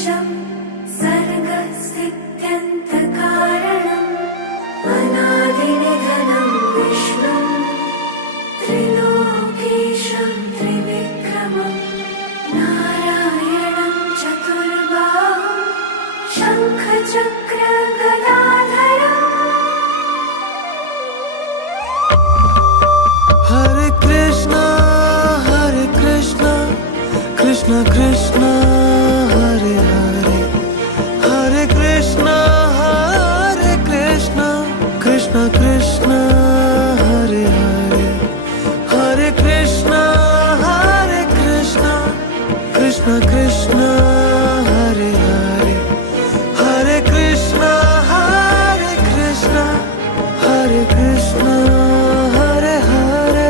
बीजं सर्गस्थित्यन्तकारणम् अनादिनिधनं विष्णुं त्रिलोकेशं त्रिविक्रमं नारायणं चतुर्बाहुं शङ्खचक्रगदाधरम्। हरे कृष्णा कृष्ण कृष्ण हरे हरे, हरे कृष्णा कृष्ण कृष्ण हरे हरे, हरे कृष्णा कृष्ण कृष्ण हरे हरे, हरे कृष्णा हरे कृष्ण हरे हरे।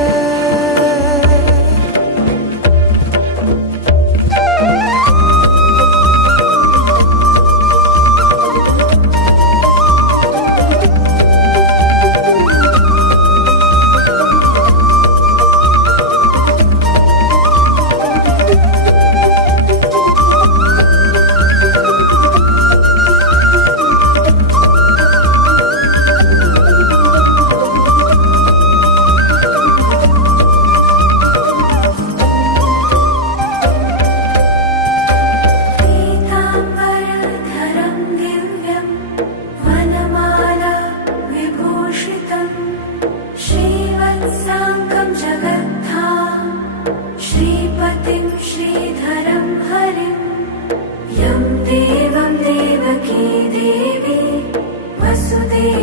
पीताम्बरधरं दिव्यं वनमाला विभूषितं श्रीवत्साङ्गं जगद्धाम श्रीपतिं श्रीधरं हरिं यं देवं देवकी देवी वसुदेव